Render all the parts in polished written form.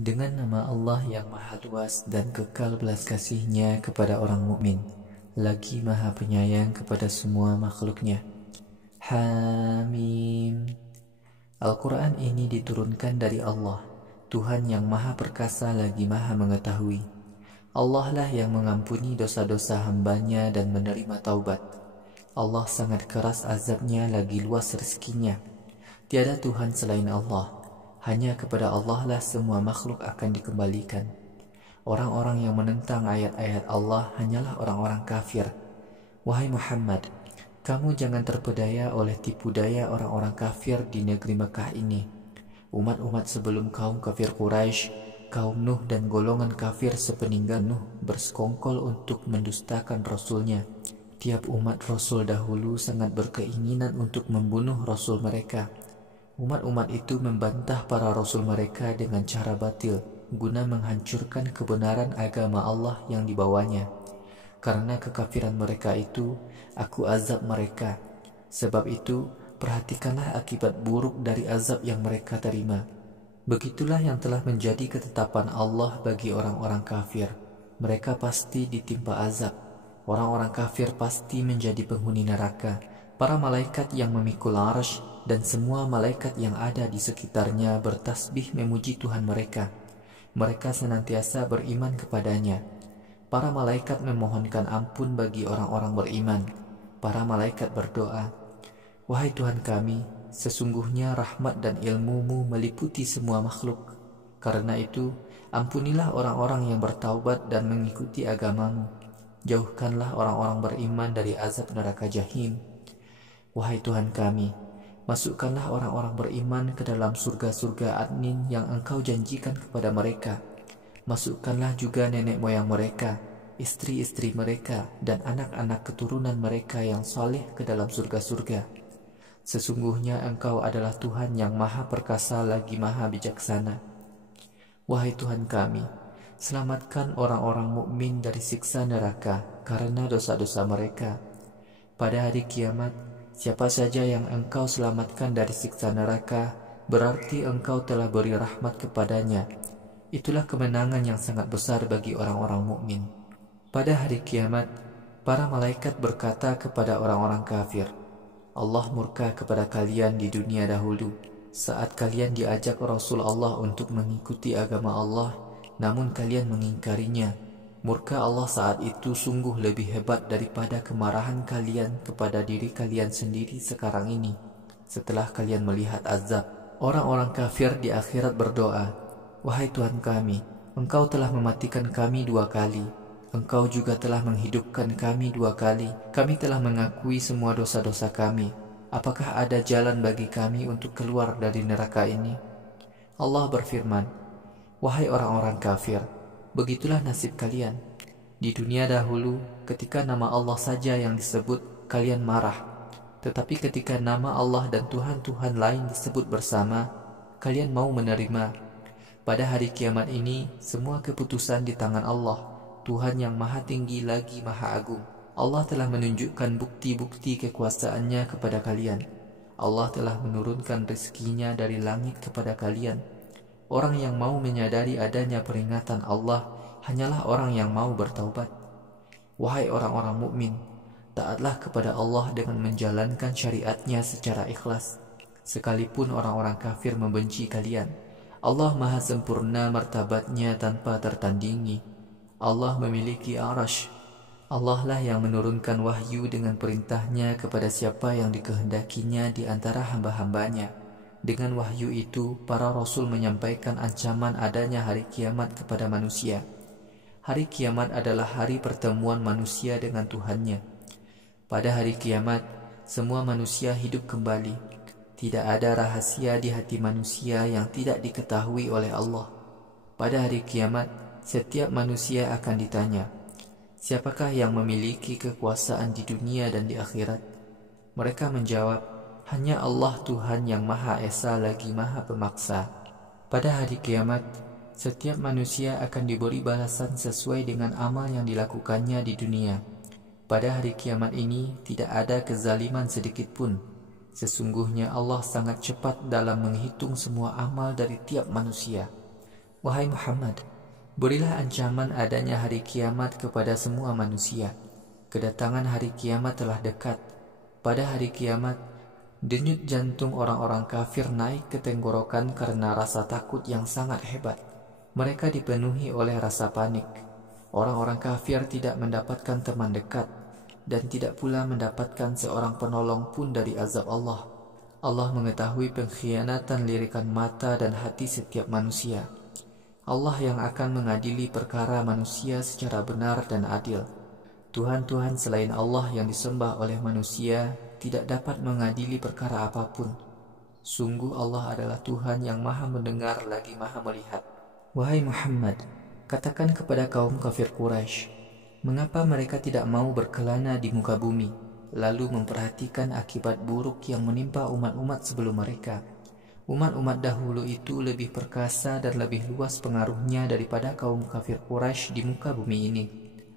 Dengan nama Allah yang Maha Luas dan kekal belas kasih-Nya kepada orang mukmin, lagi Maha Penyayang kepada semua makhluknya. Hamim. Al-Quran ini diturunkan dari Allah, Tuhan yang Maha Perkasa lagi Maha Mengetahui. Allah lah yang mengampuni dosa-dosa hambanya dan menerima taubat. Allah sangat keras azabnya lagi luas rezekinya. Tiada Tuhan selain Allah. Hanya kepada Allah lah semua makhluk akan dikembalikan. Orang-orang yang menentang ayat-ayat Allah hanyalah orang-orang kafir. Wahai Muhammad, kamu jangan terpedaya oleh tipu daya orang-orang kafir di negeri Mekah ini. Umat-umat sebelum kaum kafir Quraisy, kaum Nuh dan golongan kafir sepeninggal Nuh bersekongkol untuk mendustakan Rasulnya. Tiap umat Rasul dahulu sangat berkeinginan untuk membunuh Rasul mereka. Umat-umat itu membantah para Rasul mereka dengan cara batil, guna menghancurkan kebenaran agama Allah yang dibawanya. Karena kekafiran mereka itu, aku azab mereka. Sebab itu, perhatikanlah akibat buruk dari azab yang mereka terima. Begitulah yang telah menjadi ketetapan Allah bagi orang-orang kafir. Mereka pasti ditimpa azab. Orang-orang kafir pasti menjadi penghuni neraka. Para malaikat yang memikul arsy dan semua malaikat yang ada di sekitarnya bertasbih memuji Tuhan mereka. Mereka senantiasa beriman kepadanya. Para malaikat memohonkan ampun bagi orang-orang beriman. Para malaikat berdoa, "Wahai Tuhan kami, sesungguhnya rahmat dan ilmu-Mu meliputi semua makhluk. Karena itu, ampunilah orang-orang yang bertaubat dan mengikuti agama-Mu. Jauhkanlah orang-orang beriman dari azab neraka jahim. Wahai Tuhan kami, masukkanlah orang-orang beriman ke dalam surga-surga adnin yang Engkau janjikan kepada mereka. Masukkanlah juga nenek moyang mereka, istri-istri mereka, dan anak-anak keturunan mereka yang saleh ke dalam surga-surga. Sesungguhnya Engkau adalah Tuhan yang Maha Perkasa lagi Maha Bijaksana. Wahai Tuhan kami, selamatkan orang-orang mukmin dari siksa neraka karena dosa-dosa mereka. Pada hari kiamat, siapa saja yang Engkau selamatkan dari siksa neraka, berarti Engkau telah beri rahmat kepadanya. Itulah kemenangan yang sangat besar bagi orang-orang mukmin. Pada hari kiamat, para malaikat berkata kepada orang-orang kafir, Allah murka kepada kalian di dunia dahulu, saat kalian diajak Rasul Allah untuk mengikuti agama Allah, namun kalian mengingkarinya. Murka Allah saat itu sungguh lebih hebat daripada kemarahan kalian kepada diri kalian sendiri sekarang ini, setelah kalian melihat azab. Orang-orang kafir di akhirat berdoa, Wahai Tuhan kami, Engkau telah mematikan kami 2 kali. Engkau juga telah menghidupkan kami 2 kali. Kami telah mengakui semua dosa-dosa kami. Apakah ada jalan bagi kami untuk keluar dari neraka ini? Allah berfirman, Wahai orang-orang kafir, begitulah nasib kalian. Di dunia dahulu, ketika nama Allah saja yang disebut, kalian marah. Tetapi ketika nama Allah dan Tuhan-Tuhan lain disebut bersama, kalian mau menerima. Pada hari kiamat ini, semua keputusan di tangan Allah, Tuhan yang Maha Tinggi lagi Maha Agung. Allah telah menunjukkan bukti-bukti kekuasaannya kepada kalian. Allah telah menurunkan rezekinya dari langit kepada kalian. Orang yang mau menyadari adanya peringatan Allah hanyalah orang yang mau bertaubat. Wahai orang-orang mukmin, taatlah kepada Allah dengan menjalankan syariatnya secara ikhlas. Sekalipun orang-orang kafir membenci kalian, Allah Maha sempurna martabatnya tanpa tertandingi. Allah memiliki arsy. Allah lah yang menurunkan wahyu dengan perintahnya kepada siapa yang dikehendakinya di antara hamba-hambanya. Dengan wahyu itu, para rasul menyampaikan ancaman adanya hari kiamat kepada manusia. Hari kiamat adalah hari pertemuan manusia dengan Tuhannya. Pada hari kiamat, semua manusia hidup kembali. Tidak ada rahasia di hati manusia yang tidak diketahui oleh Allah. Pada hari kiamat, setiap manusia akan ditanya, siapakah yang memiliki kekuasaan di dunia dan di akhirat? Mereka menjawab, hanya Allah Tuhan yang Maha Esa lagi Maha Pemaksa. Pada hari kiamat, setiap manusia akan diberi balasan sesuai dengan amal yang dilakukannya di dunia. Pada hari kiamat ini tidak ada kezaliman sedikit pun. Sesungguhnya Allah sangat cepat dalam menghitung semua amal dari tiap manusia. Wahai Muhammad, berilah ancaman adanya hari kiamat kepada semua manusia. Kedatangan hari kiamat telah dekat. Pada hari kiamat, denyut jantung orang-orang kafir naik ke tenggorokan karena rasa takut yang sangat hebat. Mereka dipenuhi oleh rasa panik. Orang-orang kafir tidak mendapatkan teman dekat dan tidak pula mendapatkan seorang penolong pun dari azab Allah. Allah mengetahui pengkhianatan lirikan mata dan hati setiap manusia. Allah yang akan mengadili perkara manusia secara benar dan adil. Tuhan-Tuhan selain Allah yang disembah oleh manusia tidak dapat mengadili perkara apapun. Sungguh Allah adalah Tuhan yang maha mendengar lagi maha melihat. Wahai Muhammad, katakan kepada kaum kafir Quraisy, mengapa mereka tidak mau berkelana di muka bumi, lalu memperhatikan akibat buruk yang menimpa umat-umat sebelum mereka. Umat-umat dahulu itu lebih perkasa dan lebih luas pengaruhnya daripada kaum kafir Quraisy di muka bumi ini.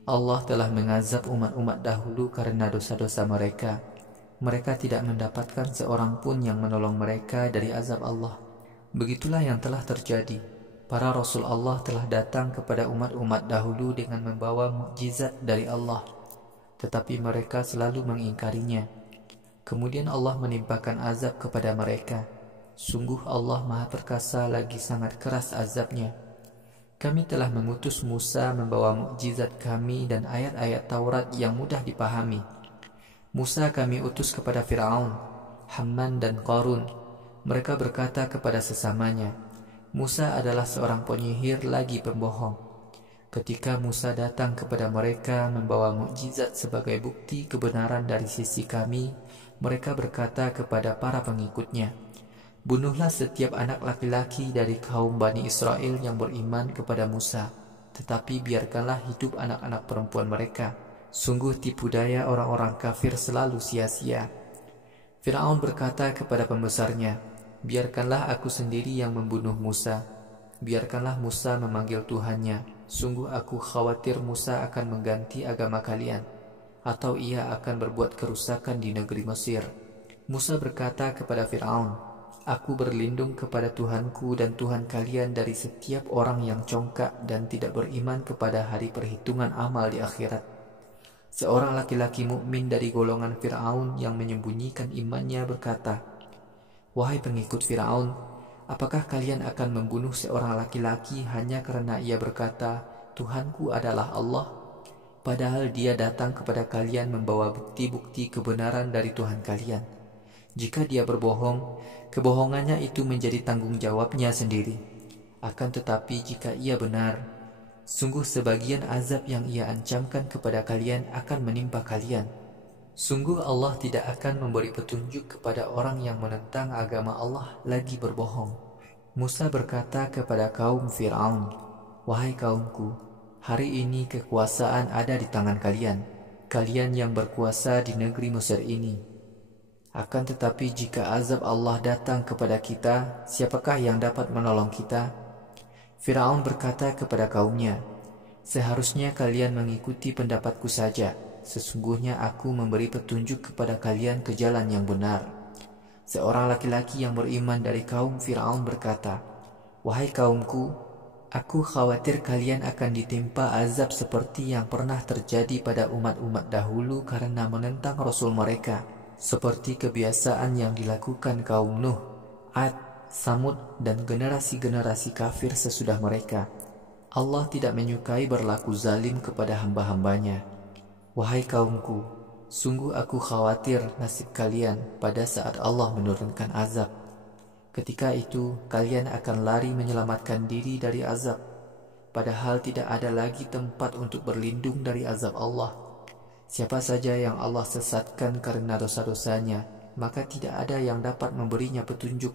Allah telah mengazab umat-umat dahulu karena dosa-dosa mereka. Mereka tidak mendapatkan seorang pun yang menolong mereka dari azab Allah. Begitulah yang telah terjadi. Para Rasul Allah telah datang kepada umat-umat dahulu dengan membawa mukjizat dari Allah, tetapi mereka selalu mengingkarinya. Kemudian Allah menimpakan azab kepada mereka. Sungguh Allah maha perkasa lagi sangat keras azabnya. Kami telah mengutus Musa membawa mukjizat kami dan ayat-ayat Taurat yang mudah dipahami. Musa kami utus kepada Fir'aun, Haman dan Qarun. Mereka berkata kepada sesamanya, Musa adalah seorang penyihir lagi pembohong. Ketika Musa datang kepada mereka membawa mukjizat sebagai bukti kebenaran dari sisi kami, mereka berkata kepada para pengikutnya, bunuhlah setiap anak laki-laki dari kaum Bani Israel yang beriman kepada Musa, tetapi biarkanlah hidup anak-anak perempuan mereka. Sungguh tipu daya orang-orang kafir selalu sia-sia. Fir'aun berkata kepada pembesarnya, biarkanlah aku sendiri yang membunuh Musa. Biarkanlah Musa memanggil Tuhannya. Sungguh aku khawatir Musa akan mengganti agama kalian, atau ia akan berbuat kerusakan di negeri Mesir. Musa berkata kepada Fir'aun, aku berlindung kepada Tuhanku dan Tuhan kalian dari setiap orang yang congkak dan tidak beriman kepada hari perhitungan amal di akhirat. Seorang laki-laki mukmin dari golongan Fir'aun yang menyembunyikan imannya berkata, wahai pengikut Fir'aun, apakah kalian akan membunuh seorang laki-laki hanya karena ia berkata, Tuhanku adalah Allah? Padahal dia datang kepada kalian membawa bukti-bukti kebenaran dari Tuhan kalian. Jika dia berbohong, kebohongannya itu menjadi tanggung jawabnya sendiri. Akan tetapi jika ia benar, sungguh sebagian azab yang ia ancamkan kepada kalian akan menimpa kalian. Sungguh Allah tidak akan memberi petunjuk kepada orang yang menentang agama Allah lagi berbohong. Musa berkata kepada kaum Fir'aun, wahai kaumku, hari ini kekuasaan ada di tangan kalian, kalian yang berkuasa di negeri Mesir ini. Akan tetapi jika azab Allah datang kepada kita, siapakah yang dapat menolong kita? Fir'aun berkata kepada kaumnya, seharusnya kalian mengikuti pendapatku saja. Sesungguhnya aku memberi petunjuk kepada kalian ke jalan yang benar. Seorang laki-laki yang beriman dari kaum Fir'aun berkata, wahai kaumku, aku khawatir kalian akan ditimpa azab seperti yang pernah terjadi pada umat-umat dahulu karena menentang Rasul mereka, seperti kebiasaan yang dilakukan kaum Nuh, Ad, Samud, dan generasi-generasi kafir sesudah mereka. Allah tidak menyukai berlaku zalim kepada hamba-hambanya. Wahai kaumku, sungguh aku khawatir nasib kalian pada saat Allah menurunkan azab. Ketika itu kalian akan lari menyelamatkan diri dari azab, padahal tidak ada lagi tempat untuk berlindung dari azab Allah. Siapa saja yang Allah sesatkan karena dosa-dosanya, maka tidak ada yang dapat memberinya petunjuk.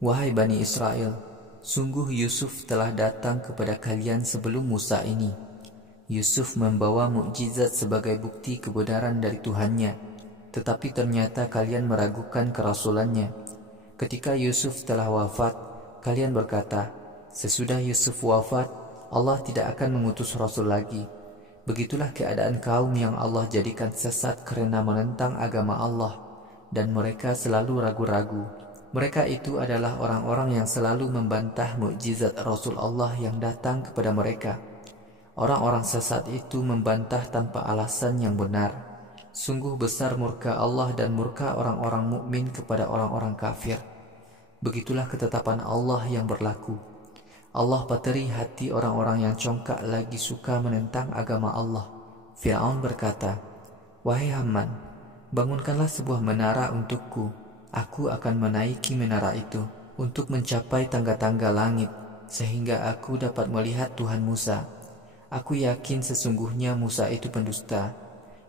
Wahai Bani Israel, sungguh Yusuf telah datang kepada kalian sebelum Musa ini. Yusuf membawa mukjizat sebagai bukti kebenaran dari Tuhannya, tetapi ternyata kalian meragukan kerasulannya. Ketika Yusuf telah wafat, kalian berkata, sesudah Yusuf wafat, Allah tidak akan mengutus Rasul lagi. Begitulah keadaan kaum yang Allah jadikan sesat karena menentang agama Allah, dan mereka selalu ragu-ragu. Mereka itu adalah orang-orang yang selalu membantah mukjizat Rasul Allah yang datang kepada mereka. Orang-orang sesat itu membantah tanpa alasan yang benar. Sungguh besar murka Allah dan murka orang-orang mukmin kepada orang-orang kafir. Begitulah ketetapan Allah yang berlaku. Allah bateri hati orang-orang yang congkak lagi suka menentang agama Allah. Fir'aun berkata, "Wahai Haman, bangunkanlah sebuah menara untukku. Aku akan menaiki menara itu untuk mencapai tangga-tangga langit, sehingga aku dapat melihat Tuhan Musa. Aku yakin sesungguhnya Musa itu pendusta."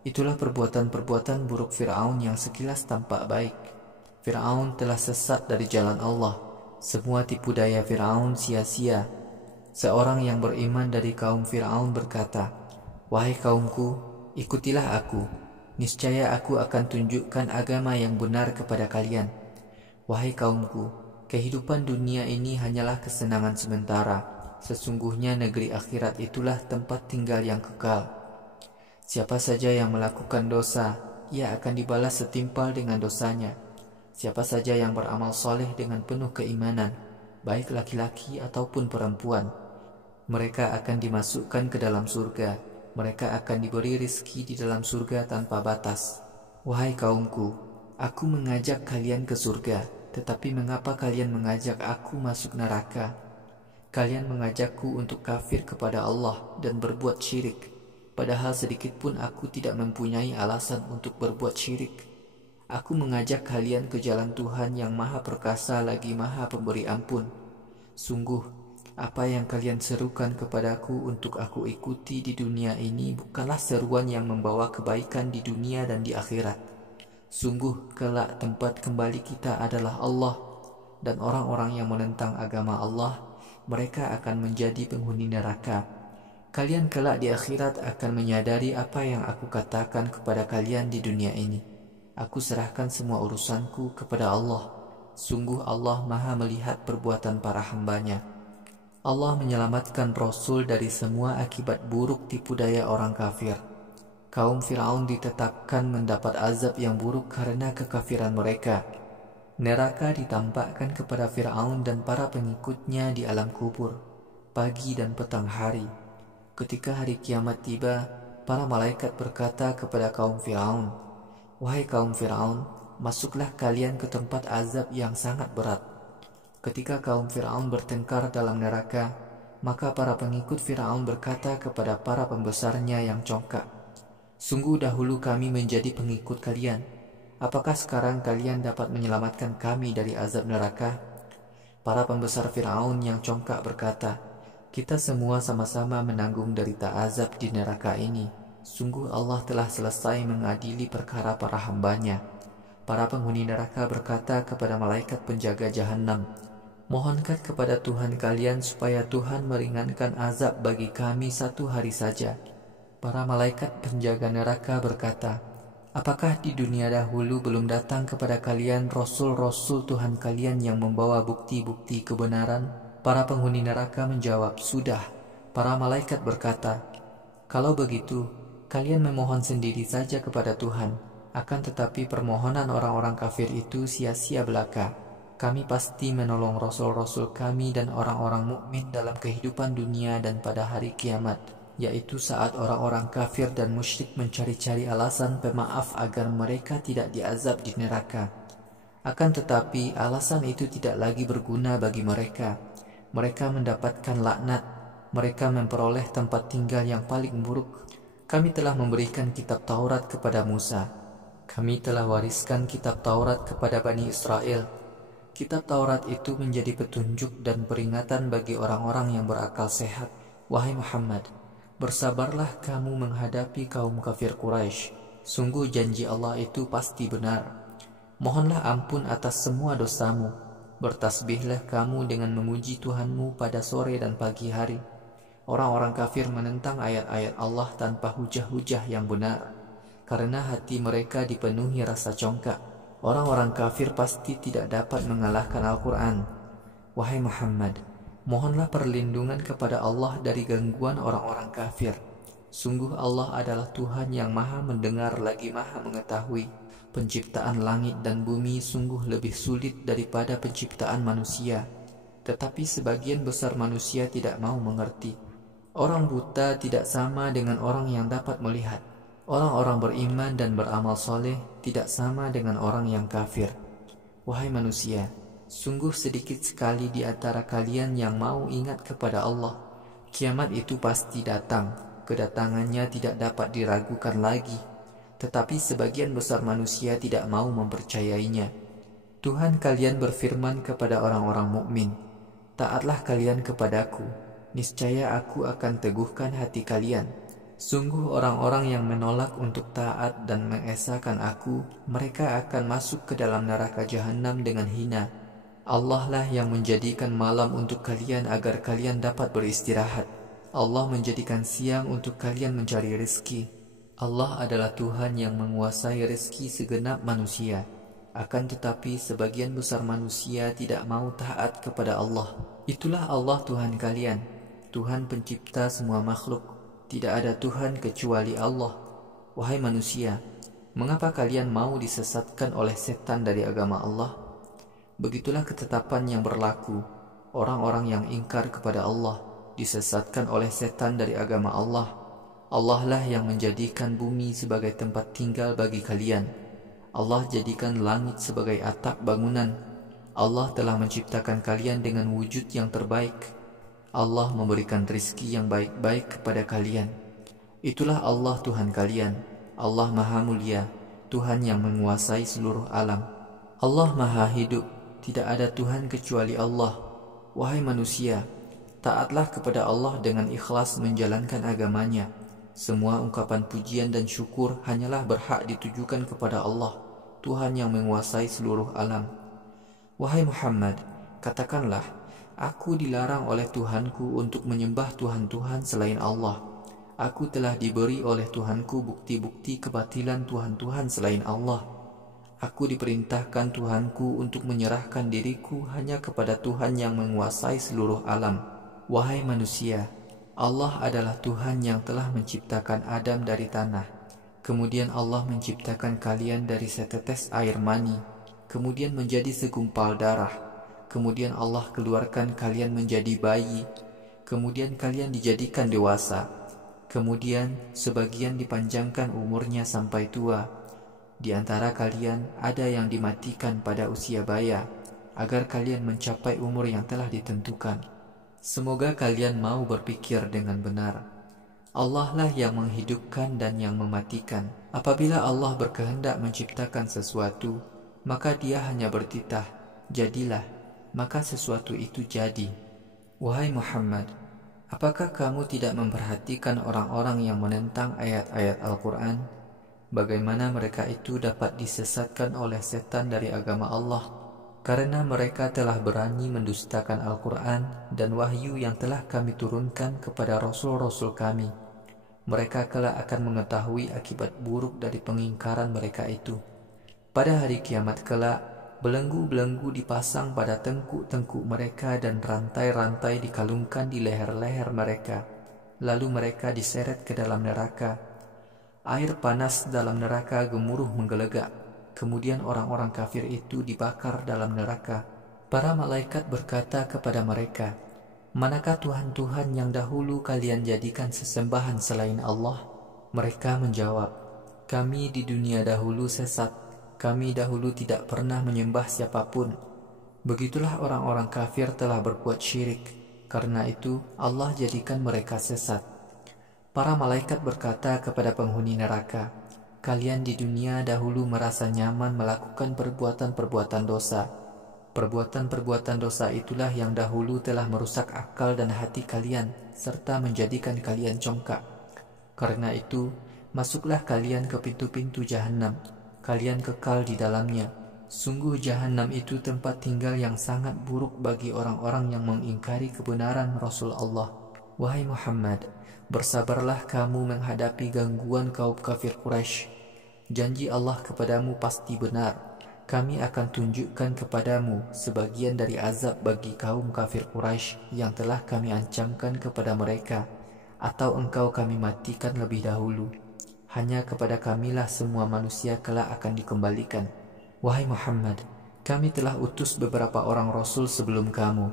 Itulah perbuatan-perbuatan buruk Fir'aun yang sekilas tampak baik. Fir'aun telah sesat dari jalan Allah. Semua tipu daya Fir'aun sia-sia. Seorang yang beriman dari kaum Fir'aun berkata, "Wahai kaumku, ikutilah aku. Niscaya aku akan tunjukkan agama yang benar kepada kalian. Wahai kaumku, kehidupan dunia ini hanyalah kesenangan sementara. Sesungguhnya negeri akhirat itulah tempat tinggal yang kekal. Siapa saja yang melakukan dosa, ia akan dibalas setimpal dengan dosanya. Siapa saja yang beramal soleh dengan penuh keimanan, baik laki-laki ataupun perempuan, mereka akan dimasukkan ke dalam surga. Mereka akan diberi rizki di dalam surga tanpa batas. Wahai kaumku, aku mengajak kalian ke surga, tetapi mengapa kalian mengajak aku masuk neraka? Kalian mengajakku untuk kafir kepada Allah dan berbuat syirik, padahal sedikit pun aku tidak mempunyai alasan untuk berbuat syirik. Aku mengajak kalian ke jalan Tuhan yang Maha Perkasa lagi Maha Pemberi Ampun. Sungguh, apa yang kalian serukan kepadaku untuk aku ikuti di dunia ini bukanlah seruan yang membawa kebaikan di dunia dan di akhirat. Sungguh, kelak tempat kembali kita adalah Allah, dan orang-orang yang menentang agama Allah, mereka akan menjadi penghuni neraka. Kalian kelak di akhirat akan menyadari apa yang aku katakan kepada kalian di dunia ini. Aku serahkan semua urusanku kepada Allah. Sungguh Allah Maha melihat perbuatan para hambanya. Allah menyelamatkan Rasul dari semua akibat buruk tipu daya orang kafir. Kaum Fir'aun ditetapkan mendapat azab yang buruk karena kekafiran mereka. Neraka ditampakkan kepada Fir'aun dan para pengikutnya di alam kubur, pagi dan petang hari. Ketika hari kiamat tiba, para malaikat berkata kepada kaum Fir'aun, "Wahai kaum Fir'aun, masuklah kalian ke tempat azab yang sangat berat." Ketika kaum Fir'aun bertengkar dalam neraka, maka para pengikut Fir'aun berkata kepada para pembesarnya yang congkak, "Sungguh dahulu kami menjadi pengikut kalian. Apakah sekarang kalian dapat menyelamatkan kami dari azab neraka?" Para pembesar Fir'aun yang congkak berkata, "Kita semua sama-sama menanggung derita azab di neraka ini. Sungguh Allah telah selesai mengadili perkara para hambanya." Para penghuni neraka berkata kepada malaikat penjaga jahanam, "Mohonkan kepada Tuhan kalian supaya Tuhan meringankan azab bagi kami 1 hari saja." Para malaikat penjaga neraka berkata, "Apakah di dunia dahulu belum datang kepada kalian Rasul-Rasul Tuhan kalian yang membawa bukti-bukti kebenaran?" Para penghuni neraka menjawab, "Sudah." Para malaikat berkata, "Kalau begitu, kalian memohon sendiri saja kepada Tuhan, akan tetapi permohonan orang-orang kafir itu sia-sia belaka. Kami pasti menolong Rasul-Rasul kami dan orang-orang mukmin dalam kehidupan dunia dan pada hari kiamat, yaitu saat orang-orang kafir dan musyrik mencari-cari alasan pemaaf agar mereka tidak diazab di neraka. Akan tetapi alasan itu tidak lagi berguna bagi mereka. Mereka mendapatkan laknat, mereka memperoleh tempat tinggal yang paling buruk. Kami telah memberikan kitab Taurat kepada Musa. Kami telah wariskan kitab Taurat kepada Bani Israel. Kitab Taurat itu menjadi petunjuk dan peringatan bagi orang-orang yang berakal sehat. Wahai Muhammad, bersabarlah kamu menghadapi kaum kafir Quraisy. Sungguh janji Allah itu pasti benar. Mohonlah ampun atas semua dosamu. Bertasbihlah kamu dengan memuji Tuhanmu pada sore dan pagi hari. Orang-orang kafir menentang ayat-ayat Allah tanpa hujah-hujah yang benar, karena hati mereka dipenuhi rasa congkak. Orang-orang kafir pasti tidak dapat mengalahkan Al-Quran. Wahai Muhammad, mohonlah perlindungan kepada Allah dari gangguan orang-orang kafir. Sungguh Allah adalah Tuhan yang maha mendengar lagi maha mengetahui. Penciptaan langit dan bumi sungguh lebih sulit daripada penciptaan manusia. Tetapi sebagian besar manusia tidak mau mengerti. Orang buta tidak sama dengan orang yang dapat melihat. Orang-orang beriman dan beramal soleh tidak sama dengan orang yang kafir. Wahai manusia, sungguh sedikit sekali di antara kalian yang mau ingat kepada Allah. Kiamat itu pasti datang, kedatangannya tidak dapat diragukan lagi. Tetapi sebagian besar manusia tidak mau mempercayainya. Tuhan kalian berfirman kepada orang-orang mukmin, taatlah kalian kepadaku, niscaya aku akan teguhkan hati kalian. Sungguh orang-orang yang menolak untuk taat dan mengesahkan aku, mereka akan masuk ke dalam neraka jahanam dengan hina. Allah lah yang menjadikan malam untuk kalian agar kalian dapat beristirahat. Allah menjadikan siang untuk kalian mencari rezeki. Allah adalah Tuhan yang menguasai rezeki segenap manusia. Akan tetapi sebagian besar manusia tidak mau taat kepada Allah. Itulah Allah Tuhan kalian, Tuhan pencipta semua makhluk. Tidak ada Tuhan kecuali Allah. Wahai manusia, mengapa kalian mau disesatkan oleh setan dari agama Allah? Begitulah ketetapan yang berlaku. Orang-orang yang ingkar kepada Allah disesatkan oleh setan dari agama Allah. Allah lah yang menjadikan bumi sebagai tempat tinggal bagi kalian. Allah jadikan langit sebagai atap bangunan. Allah telah menciptakan kalian dengan wujud yang terbaik. Allah memberikan rizki yang baik-baik kepada kalian. Itulah Allah Tuhan kalian. Allah Maha Mulia, Tuhan yang menguasai seluruh alam. Allah Maha Hidup, tidak ada Tuhan kecuali Allah. Wahai manusia, taatlah kepada Allah dengan ikhlas menjalankan agamanya. Semua ungkapan pujian dan syukur hanyalah berhak ditujukan kepada Allah, Tuhan yang menguasai seluruh alam. Wahai Muhammad, katakanlah, aku dilarang oleh Tuhanku untuk menyembah Tuhan-Tuhan selain Allah. Aku telah diberi oleh Tuhanku bukti-bukti kebatilan Tuhan-Tuhan selain Allah. Aku diperintahkan Tuhanku untuk menyerahkan diriku hanya kepada Tuhan yang menguasai seluruh alam. Wahai manusia, Allah adalah Tuhan yang telah menciptakan Adam dari tanah. Kemudian Allah menciptakan kalian dari setetes air mani, kemudian menjadi segumpal darah. Kemudian Allah keluarkan kalian menjadi bayi. Kemudian kalian dijadikan dewasa. Kemudian sebagian dipanjangkan umurnya sampai tua. Di antara kalian ada yang dimatikan pada usia baya, agar kalian mencapai umur yang telah ditentukan. Semoga kalian mau berpikir dengan benar. Allah lah yang menghidupkan dan yang mematikan. Apabila Allah berkehendak menciptakan sesuatu, maka Dia hanya bertitah, jadilah. Maka sesuatu itu jadi. Wahai Muhammad, apakah kamu tidak memperhatikan orang-orang yang menentang ayat-ayat Al-Quran? Bagaimana mereka itu dapat disesatkan oleh setan dari agama Allah? Karena mereka telah berani mendustakan Al-Quran dan wahyu yang telah kami turunkan kepada Rasul-Rasul kami. Mereka kelak akan mengetahui akibat buruk dari pengingkaran mereka itu. Pada hari kiamat kelak, belenggu-belenggu dipasang pada tengkuk-tengkuk mereka dan rantai-rantai dikalungkan di leher-leher mereka. Lalu mereka diseret ke dalam neraka. Air panas dalam neraka gemuruh menggelegak. Kemudian orang-orang kafir itu dibakar dalam neraka. Para malaikat berkata kepada mereka, manakah Tuhan-Tuhan yang dahulu kalian jadikan sesembahan selain Allah? Mereka menjawab, kami di dunia dahulu sesat. Kami dahulu tidak pernah menyembah siapapun. Begitulah orang-orang kafir telah berbuat syirik. Karena itu Allah jadikan mereka sesat. Para malaikat berkata kepada penghuni neraka, kalian di dunia dahulu merasa nyaman melakukan perbuatan-perbuatan dosa. Perbuatan-perbuatan dosa itulah yang dahulu telah merusak akal dan hati kalian, serta menjadikan kalian congkak. Karena itu, masuklah kalian ke pintu-pintu jahanam. Kalian kekal di dalamnya. Sungguh jahanam itu tempat tinggal yang sangat buruk bagi orang-orang yang mengingkari kebenaran Rasul Allah. Wahai Muhammad, bersabarlah kamu menghadapi gangguan kaum kafir Quraisy. Janji Allah kepadamu pasti benar. Kami akan tunjukkan kepadamu sebagian dari azab bagi kaum kafir Quraisy yang telah kami ancamkan kepada mereka. atau engkau kami matikan lebih dahulu. Hanya kepada kamilah semua manusia kelak akan dikembalikan. Wahai Muhammad, kami telah utus beberapa orang rasul sebelum kamu.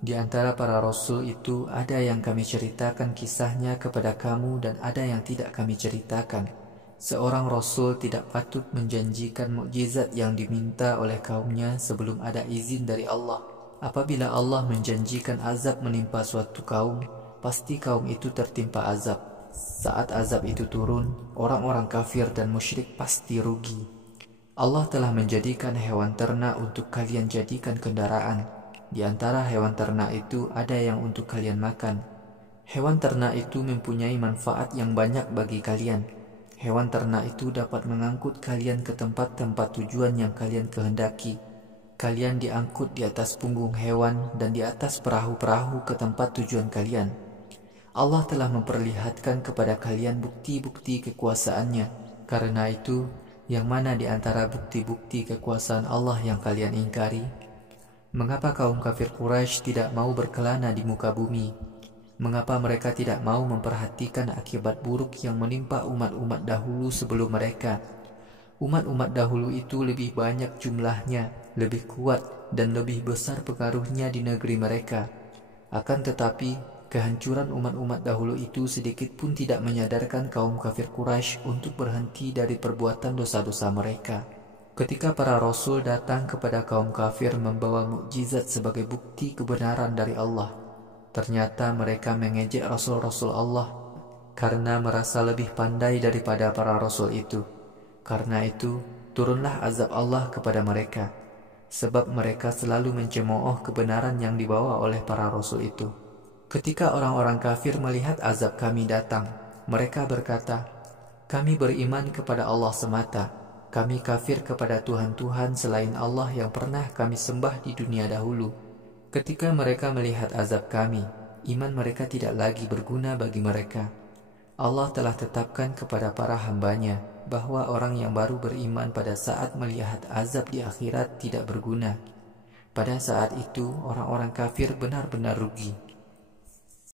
Di antara para rasul itu ada yang kami ceritakan kisahnya kepada kamu dan ada yang tidak kami ceritakan. Seorang rasul tidak patut menjanjikan mukjizat yang diminta oleh kaumnya sebelum ada izin dari Allah. Apabila Allah menjanjikan azab menimpa suatu kaum, pasti kaum itu tertimpa azab. Saat azab itu turun, orang-orang kafir dan musyrik pasti rugi. Allah telah menjadikan hewan ternak untuk kalian jadikan kendaraan. Di antara hewan ternak itu ada yang untuk kalian makan. Hewan ternak itu mempunyai manfaat yang banyak bagi kalian. Hewan ternak itu dapat mengangkut kalian ke tempat-tempat tujuan yang kalian kehendaki. Kalian diangkut di atas punggung hewan dan di atas perahu-perahu ke tempat tujuan kalian. Allah telah memperlihatkan kepada kalian bukti-bukti kekuasaannya. Karena itu, yang mana di antara bukti-bukti kekuasaan Allah yang kalian ingkari? Mengapa kaum kafir Quraisy tidak mau berkelana di muka bumi? Mengapa mereka tidak mau memperhatikan akibat buruk yang menimpa umat-umat dahulu sebelum mereka? Umat-umat dahulu itu lebih banyak jumlahnya, lebih kuat, dan lebih besar pengaruhnya di negeri mereka. Akan tetapi, kehancuran umat-umat dahulu itu sedikit pun tidak menyadarkan kaum kafir Quraisy untuk berhenti dari perbuatan dosa-dosa mereka. Ketika para rasul datang kepada kaum kafir membawa mukjizat sebagai bukti kebenaran dari Allah, ternyata mereka mengejek rasul-rasul Allah karena merasa lebih pandai daripada para rasul itu. Karena itu, turunlah azab Allah kepada mereka, sebab mereka selalu mencemooh kebenaran yang dibawa oleh para rasul itu. Ketika orang-orang kafir melihat azab kami datang, mereka berkata, "Kami beriman kepada Allah semata. Kami kafir kepada Tuhan-Tuhan selain Allah yang pernah kami sembah di dunia dahulu." Ketika mereka melihat azab kami, iman mereka tidak lagi berguna bagi mereka. Allah telah tetapkan kepada para hambanya bahwa orang yang baru beriman pada saat melihat azab di akhirat tidak berguna. Pada saat itu, orang-orang kafir benar-benar rugi.